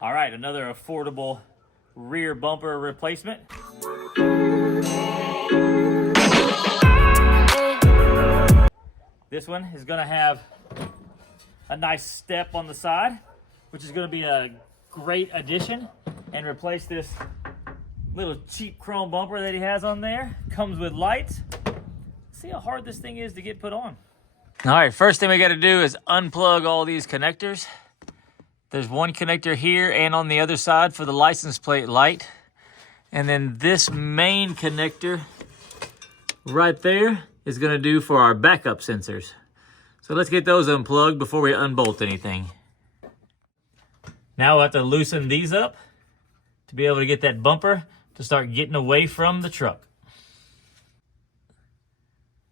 All right, another affordable rear bumper replacement. This one is gonna have a nice step on the side, which is gonna be a great addition and replace this little cheap chrome bumper that he has on there. Comes with lights. See how hard this thing is to get put on. All right, first thing we gotta do is unplug all these connectors. There's one connector here and on the other side for the license plate light. And then this main connector right there is gonna do for our backup sensors. So let's get those unplugged before we unbolt anything. Now we'll have to loosen these up to be able to get that bumper to start getting away from the truck.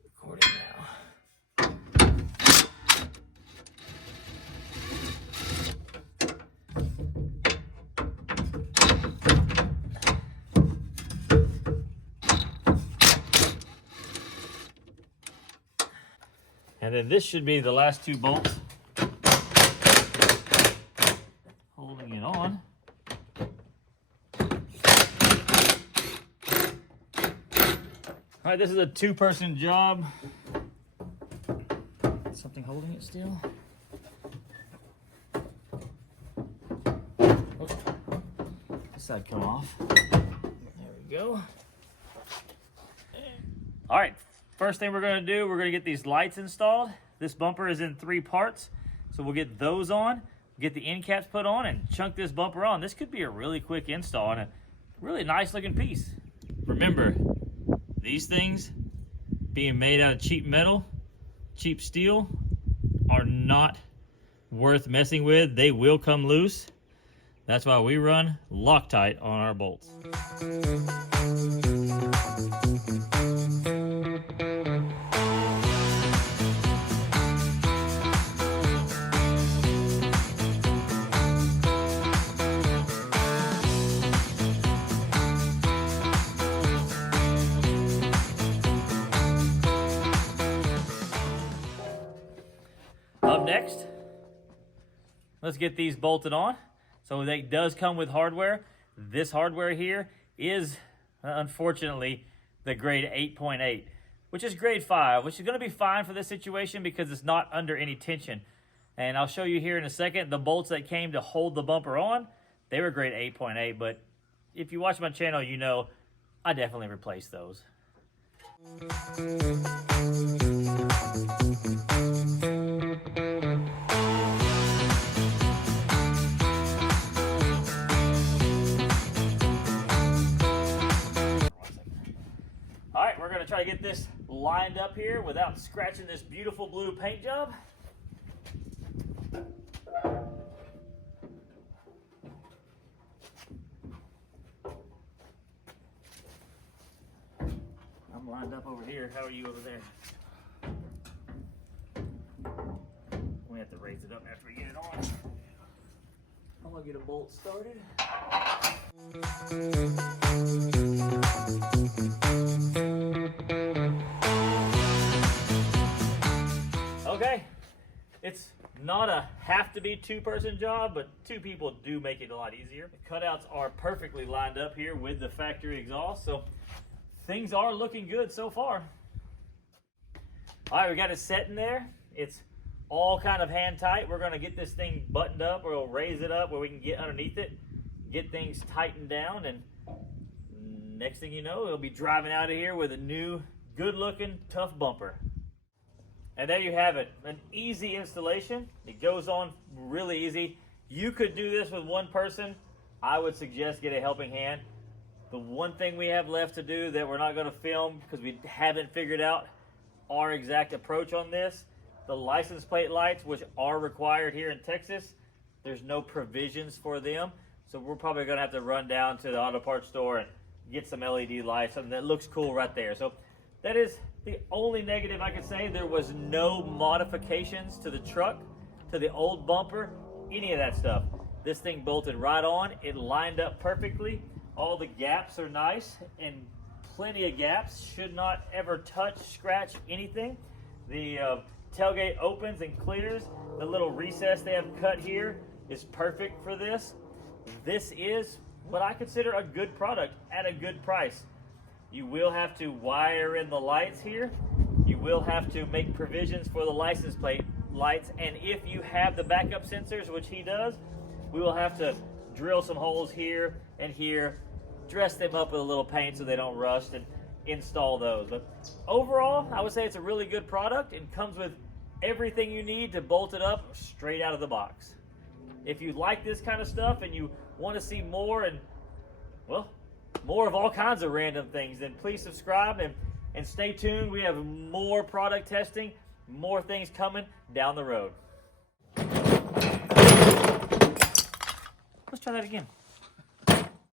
Recording now. And then this should be the last two bolts holding it on. All right, this is a two-person job. Something holding it still. Oh, this side come off. There we go. All right, first thing we're gonna do, we're gonna get these lights installed. This bumper is in 3 parts, so we'll get those on, get the end caps put on, and chunk this bumper on. This could be a really quick install and a really nice looking piece. Remember, these things being made out of cheap metal, cheap steel, are not worth messing with. They will come loose. That's why we run Loctite on our bolts. Up next, let's get these bolted on. So it does come with hardware. This hardware here is, unfortunately, the grade 8.8, which is grade 5, which is going to be fine for this situation because it's not under any tension. And I'll show you here in a second, the bolts that came to hold the bumper on, they were grade 8.8, but if you watch my channel, you know I definitely replaced those. All right, we're gonna try to get this lined up here without scratching this beautiful blue paint job. I'm lined up over here. How are you over there? We have to raise it up after we get it on. I'm gonna get a bolt started. Okay, it's not a have-to-be two-person job, but 2 people do make it a lot easier. The cutouts are perfectly lined up here with the factory exhaust, so things are looking good so far. All right, we got it set in there. It's all kind of hand tight. We're gonna get this thing buttoned up, or we'll raise it up where we can get underneath it, get things tightened down, and next thing you know, we'll be driving out of here with a new, good-looking, tough bumper. And there you have it, an easy installation. It goes on really easy. You could do this with one person. I would suggest get a helping hand. The one thing we have left to do that we're not gonna film because we haven't figured out our exact approach on this, the license plate lights, which are required here in Texas, there's no provisions for them. So we're probably gonna have to run down to the auto parts store and get some LED lights, something that looks cool right there. So that is the only negative I could say. There was no modifications to the truck, to the old bumper, any of that stuff. This thing bolted right on. It lined up perfectly. All the gaps are nice and plenty of gaps. Should not ever touch, scratch anything. The tailgate opens and clears. The little recess they have cut here is perfect for this. this is what I consider a good product at a good price. You will have to wire in the lights here. You will have to make provisions for the license plate lights, and if you have the backup sensors, which he does, we will have to drill some holes here and here, dress them up with a little paint so they don't rust, and install those. But overall, I would say it's a really good product and comes with everything you need to bolt it up straight out of the box. If you like this kind of stuff and you want to see more, and well, more of all kinds of random things, then please subscribe and stay tuned. We have more product testing, more things coming down the road. Let's try that again.